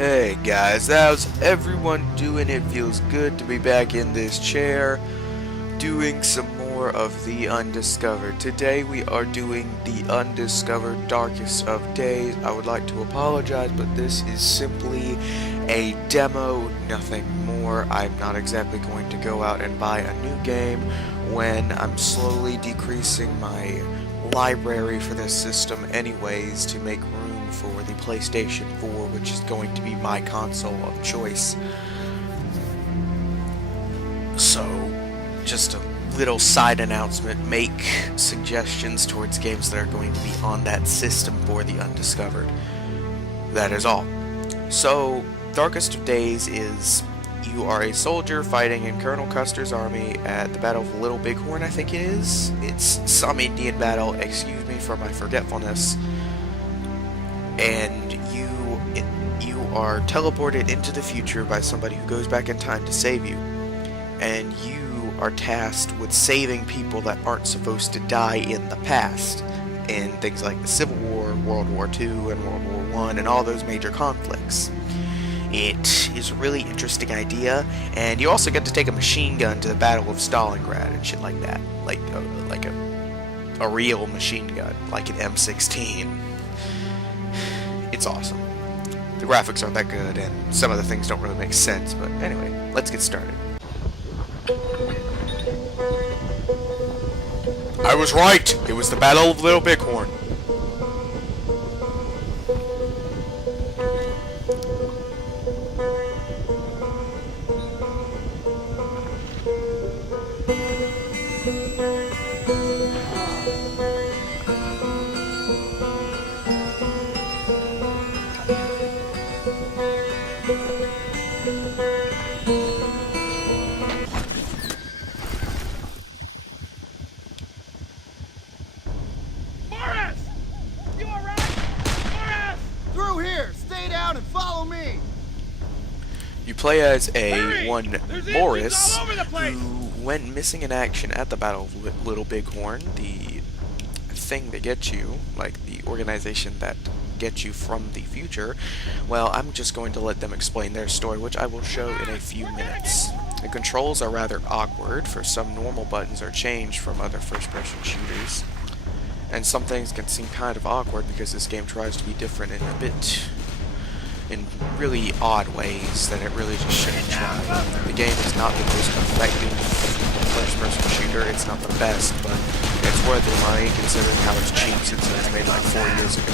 Hey guys, how's everyone doing? It feels good to be back in this chair doing some more of the Undiscovered. Today we are doing the Undiscovered Darkest of Days. I would like to apologize, but this is simply a demo, nothing more. I'm not exactly going to go out and buy a new game when I'm slowly decreasing my library for this system anyways to make room for the PlayStation 4, which is going to be my console of choice. So, just a little side announcement, make suggestions towards games that are going to be on that system for the Undiscovered. That is all. So, Darkest of Days is you are a soldier fighting in Colonel Custer's army at the Battle of Little Bighorn, I think it is. It's some Indian battle, excuse me for my forgetfulness. And you are teleported into the future by somebody who goes back in time to save you. And you are tasked with saving people that aren't supposed to die in the past. In things like the Civil War, World War II, and World War I, and all those major conflicts. It is a really interesting idea, and you also get to take a machine gun to the Battle of Stalingrad and shit like that. Like a real machine gun, like an M16. It's awesome. The graphics aren't that good, and some of the things don't really make sense, but anyway, let's get started. I was right! It was the Battle of Little Bighorn. You play as one Morris who went missing in action at the Battle of Little Bighorn, the thing that gets you, like the organization that gets you from the future. Well, I'm just going to let them explain their story, which I will show in a few minutes. The controls are rather awkward, for some normal buttons are changed from other first-person shooters, and some things can seem kind of awkward because this game tries to be different in really odd ways that it really just shouldn't try. The game is not the most effective first-person shooter, it's not the best, but it's worth the money considering how it's cheap since it was made like 4 years ago.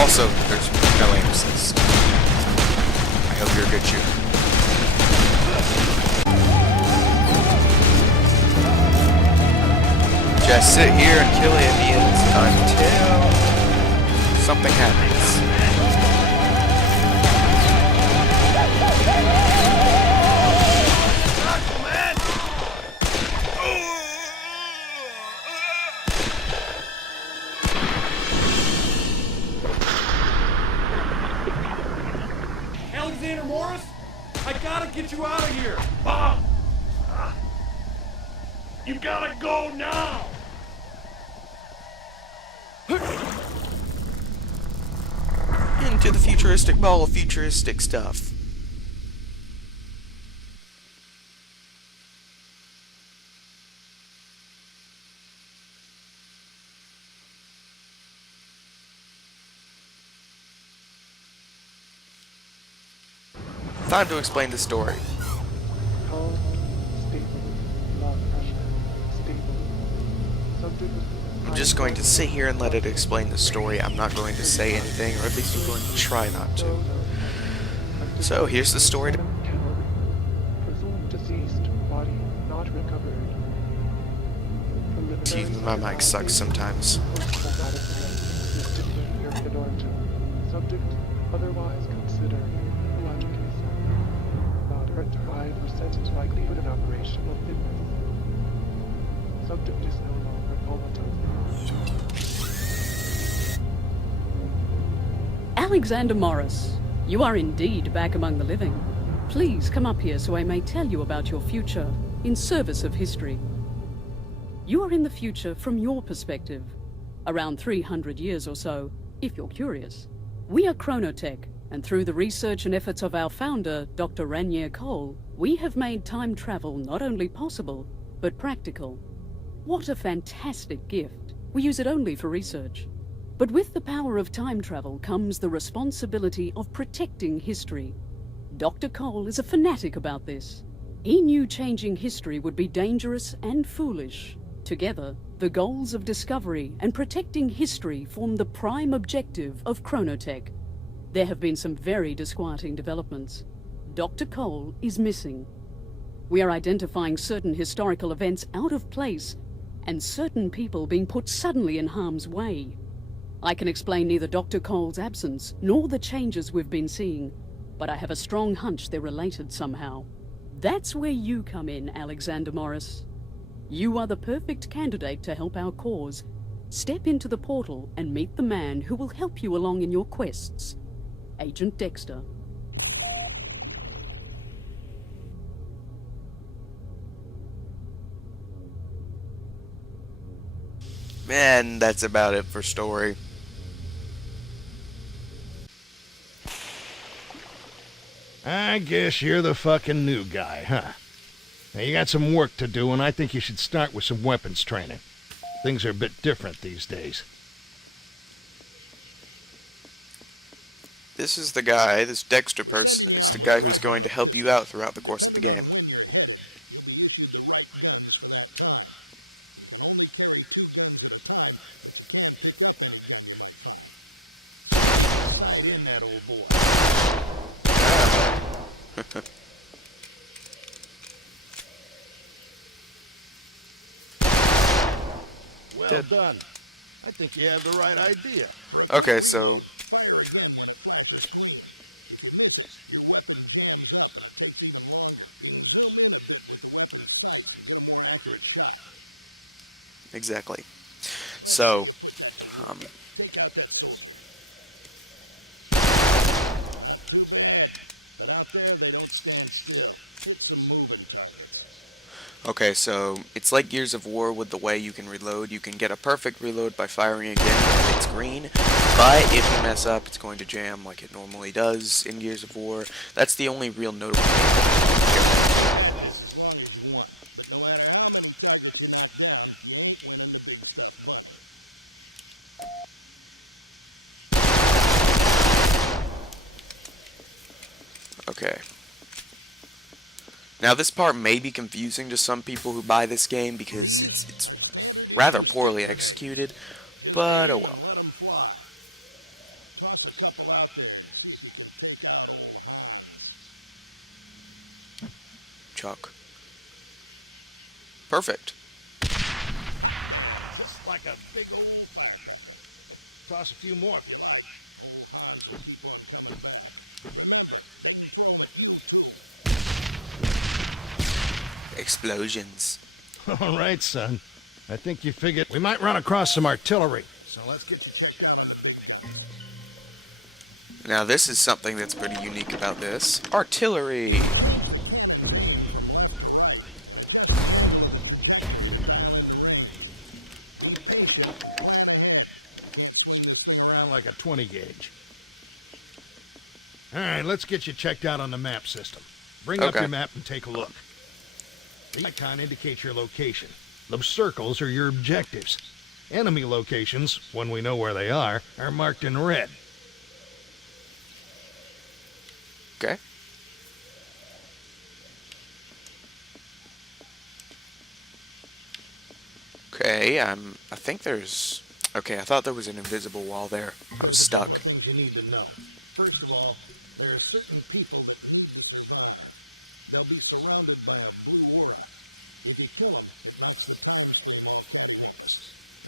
Also, there's no aim assist. I hope you're a good shooter. Just sit here and kill Indians until something happens. Alexander Morris, I gotta get you out of here. You gotta go now. Into the futuristic ball of futuristic stuff. Time to explain the story. I'm just going to sit here and let it explain the story. I'm not going to say anything, or at least I'm going to try not to. So, here's the story. Excuse me, my mic sucks sometimes. Subject otherwise consider about her derived percentage likelihood of operational fitness. Subject is no longer comatose. Alexander Morris, you are indeed back among the living. Please come up here so I may tell you about your future in service of history. You are in the future from your perspective. Around 300 years or so, if you're curious. We are Chronotech, and through the research and efforts of our founder, Dr. Ranier Cole, we have made time travel not only possible, but practical. What a fantastic gift. We use it only for research. But with the power of time travel comes the responsibility of protecting history. Dr. Cole is a fanatic about this. He knew changing history would be dangerous and foolish. Together, the goals of discovery and protecting history form the prime objective of Chronotech. There have been some very disquieting developments. Dr. Cole is missing. We are identifying certain historical events out of place and certain people being put suddenly in harm's way. I can explain neither Dr. Cole's absence nor the changes we've been seeing, but I have a strong hunch they're related somehow. That's where you come in, Alexander Morris. You are the perfect candidate to help our cause. Step into the portal and meet the man who will help you along in your quests. Agent Dexter. And that's about it for story. I guess you're the fucking new guy, huh? Now, you got some work to do, and I think you should start with some weapons training. Things are a bit different these days. This is the guy, this Dexter person, is the guy who's going to help you out throughout the course of the game. Right in that old boy. Well done. I think you have the right idea. Okay, so Accurate shot. exactly. So, Take out that system. But out there, they don't stand still. Take some moving targets. okay, so it's like Gears of War with the way you can reload. You can get a perfect reload by firing again when it's green, but if you mess up, it's going to jam like it normally does in Gears of War. That's the only real notable thing. As long as you want. But no action. Okay. Now this part may be confusing to some people who buy this game because it's rather poorly executed, but oh well. Let 'em fly. Toss a couple out there. Chuck. Perfect. Just like a big old... Toss a few more. Explosions. All right, son. I think you figured we might run across some artillery. So let's get you checked out. Now this is something that's pretty unique about this. Artillery. Around like a 20 gauge. All right, let's get you checked out on the map system. Bring up Okay. your map and take a look. The icon indicates your location. Those circles are your objectives. Enemy locations, when we know where they are marked in red. Okay. Okay, I think there's... Okay, I thought there was an invisible wall there. I was stuck. Things you need to know. First of all, there are certain people. They'll be surrounded by a blue aura. If you kill them, that's it.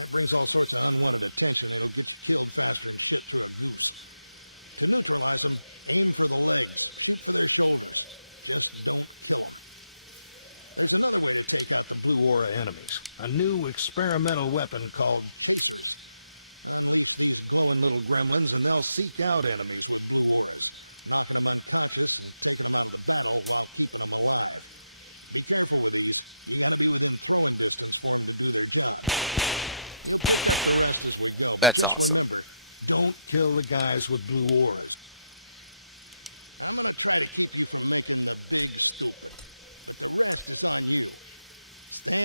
That brings all sorts of unwanted attention, and it gets killed faster than quick to abusers. To neutralize them, aim for the legs. Another way to take out the blue aura enemies. A new experimental weapon called glowing little gremlins, and they'll seek out enemies. That's awesome. Don't kill the guys with blue auras.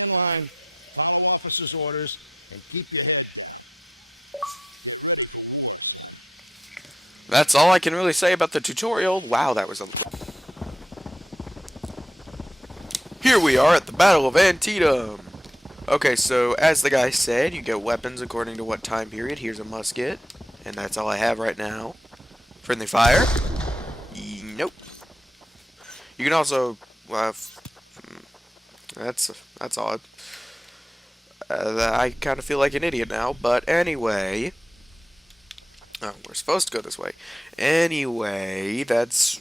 In line, follow officer's orders, and keep your head. That's all I can really say about the tutorial. Wow, that was a... Here we are at the Battle of Antietam. Okay, so as the guy said, you get weapons according to what time period. Here's a musket, and that's all I have right now. Friendly fire? Nope. You can also... that's odd. I kind of feel like an idiot now, but anyway... Oh, we're supposed to go this way. Anyway, that's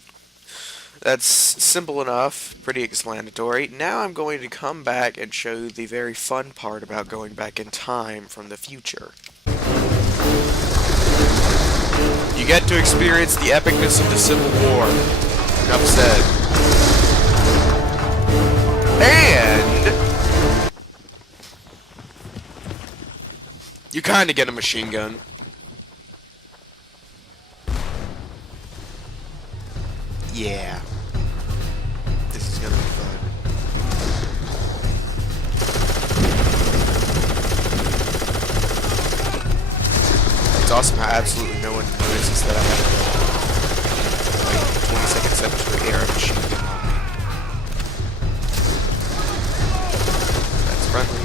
simple enough, pretty explanatory. Now I'm going to come back and show you the very fun part about going back in time from the future. You get to experience the epicness of the Civil War. Enough said. And you kind of get a machine gun. Yeah. This is gonna be fun. It's awesome how absolutely no one notices that I have like 22nd century era machine gun on me. That's friendly.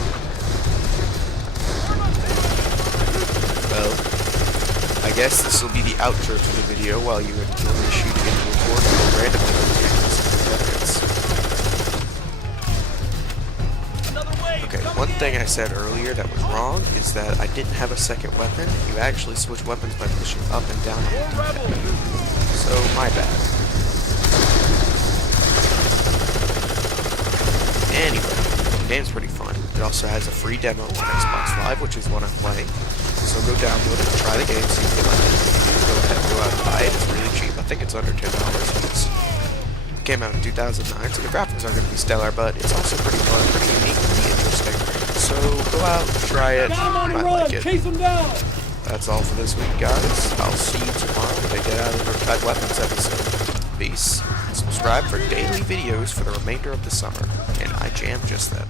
Well, I guess this will be the outro to the video while you enjoy the shooting into a board or randomly Okay, one thing I said earlier that was wrong is that I didn't have a second weapon. You actually switch weapons by pushing up and down on the D-pad. So, my bad. Anyway, the game's pretty fun. It also has a free demo on Xbox Live, which is what I'm playing. So go download it, try the game, see if you like it. Go ahead and go out and buy it. It's really cheap. I think it's under $10. It came out in 2009, so the graphics aren't going to be stellar, but it's also pretty fun, pretty unique, pretty interesting. So go out, try it, you might like it. Chase them down! That's all for this week, guys. I'll see you tomorrow when I get out of the Riptide Weapons episode. Peace. Subscribe for daily videos for the remainder of the summer, and I jam just then.